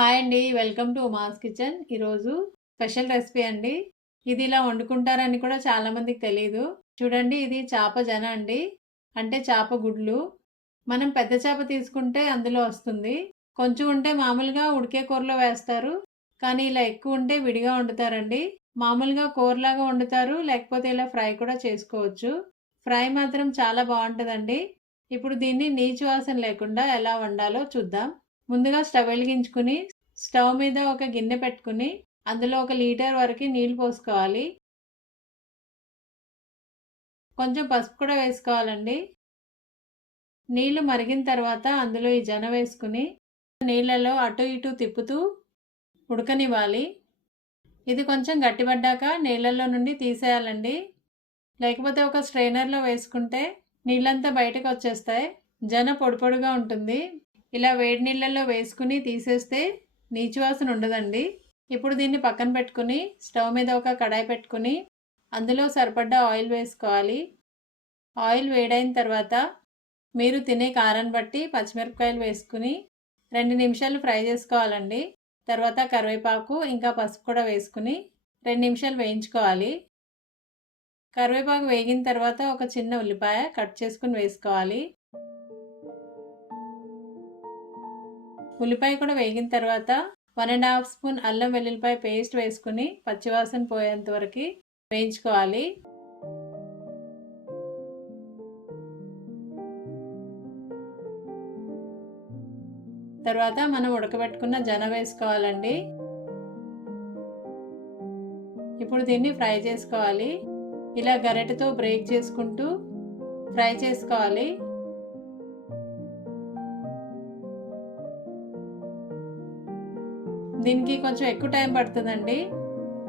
Hi అండి welcome to Uma's kitchen. ఈరోజు special recipe అండి. ఇది ఇలా వండుకుంటారని కూడా చాలామందికి తెలియదు చూడండి ఇది చేప జన అండి. అంటే చేప గుడ్లు. మనం పెద్ద చేప తీసుకుంటే అందులో వస్తుంది. కొంచెం ఉంటే మామూలుగా ఉడికే కూరలో వేస్తారు. కానీ ఇలా ఎక్కువ ఉంటే విడిగా వండుతారండి. మామూలుగా కూరలాగా వండుతారు లేకపోతే ఇలా ఫ్రై కూడా చేసుకోవచ్చు. ఫ్రై మాత్రం చాలా బాగుంటుందండి. ఇప్పుడు దీన్ని నీచు వాసన లేకుండా ఎలా వండాలో చూద్దాం. ముందుగా స్టవ్ వెలిగించుకుని స్టవ్ మీద ఒక గిన్నె పెట్టుకుని అందులో ఒక లీటర్ వరకు నీళ్ళు పోసుకోవాలి. కొంచెం పసుపు కూడా వేసుకోవాలండి. నీళ్ళు మరిగిన తర్వాత అందులో ఈ జన వేసుకుని నీళ్ళలో అటు ఇటు తిప్పుతూ ఉడకనివ్వాలి. ఇది కొంచెం గట్టిపడ్డాక నీళ్ళల్లో నుండి తీసేయాలండి. లేకపోతే ఒక స్ట్రైనర్లో వేసుకుంటే నీళ్ళంతా బయటకు వచ్చేస్తాయి. జన పొడిపొడిగా ఉంటుంది. ఇలా వేడి నీళ్ళల్లో వేసుకుని తీసేస్తే నీచువాసన ఉండదండి. ఇప్పుడు దీన్ని పక్కన పెట్టుకుని స్టవ్ మీద ఒక కడాయి పెట్టుకుని అందులో సరిపడ్డ ఆయిల్ వేసుకోవాలి. ఆయిల్ వేడైన తర్వాత మీరు తినే కారాన్ని బట్టి పచ్చిమిరపకాయలు వేసుకుని రెండు నిమిషాలు ఫ్రై చేసుకోవాలండి. తర్వాత కరివేపాకు ఇంకా పసుపు కూడా వేసుకుని రెండు నిమిషాలు వేయించుకోవాలి. కరివేపాకు వేగిన తర్వాత ఒక చిన్న ఉల్లిపాయ కట్ చేసుకుని వేసుకోవాలి. ఉల్లిపాయ కూడా వేగిన తర్వాత వన్ అండ్ హాఫ్ స్పూన్ అల్లం వెల్లుల్లిపాయ పేస్ట్ వేసుకుని పచ్చివాసన పోయేంత వరకు వేయించుకోవాలి. తర్వాత మనం ఉడకబెట్టుకున్న జన వేసుకోవాలండి. ఇప్పుడు దీన్ని ఫ్రై చేసుకోవాలి. ఇలా గరిటెతో బ్రేక్ చేసుకుంటూ ఫ్రై చేసుకోవాలి. దీనికి కొంచెం ఎక్కువ టైం పడుతుందండి.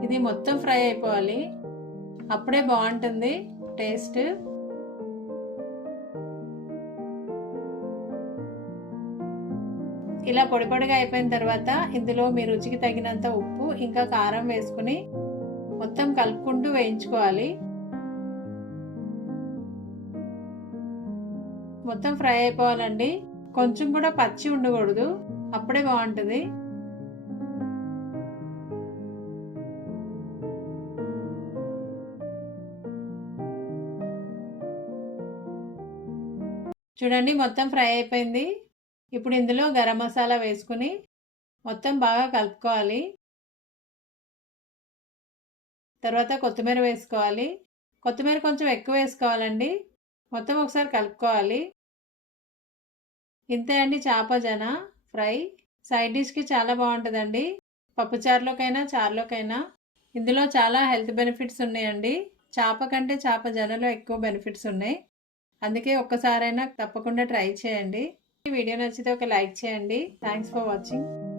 ఇది మొత్తం ఫ్రై అయిపోవాలి. అప్పుడే బాగుంటుంది టేస్ట్. ఇలా పొడి పొడిగా అయిపోయిన తర్వాత ఇందులో మీ రుచికి తగినంత ఉప్పు ఇంకా కారం వేసుకుని మొత్తం కలుపుకుంటూ వేయించుకోవాలి. మొత్తం ఫ్రై అయిపోవాలండి. కొంచెం కూడా పచ్చి ఉండకూడదు. అప్పుడే బాగుంటుంది. చూడండి మొత్తం ఫ్రై అయిపోయింది. ఇప్పుడు ఇందులో గరం మసాలా వేసుకుని మొత్తం బాగా కలుపుకోవాలి. తర్వాత కొత్తిమీర వేసుకోవాలి. కొత్తిమీర కొంచెం ఎక్కువ వేసుకోవాలండి. మొత్తం ఒకసారి కలుపుకోవాలి. ఇంతే అండి చేప జన ఫ్రై. సైడ్ డిష్కి చాలా బాగుంటుందండి. పప్పుచారులోకైనా చారులోకైనా. ఇందులో చాలా హెల్త్ బెనిఫిట్స్ ఉన్నాయండి. చేప కంటే చేప జనలో ఎక్కువ బెనిఫిట్స్ ఉన్నాయి. అందుకే ఒక్కసారైనా తప్పకుండా ట్రై చేయండి. ఈ వీడియో నచ్చితే ఒక లైక్ చేయండి. Thanks for watching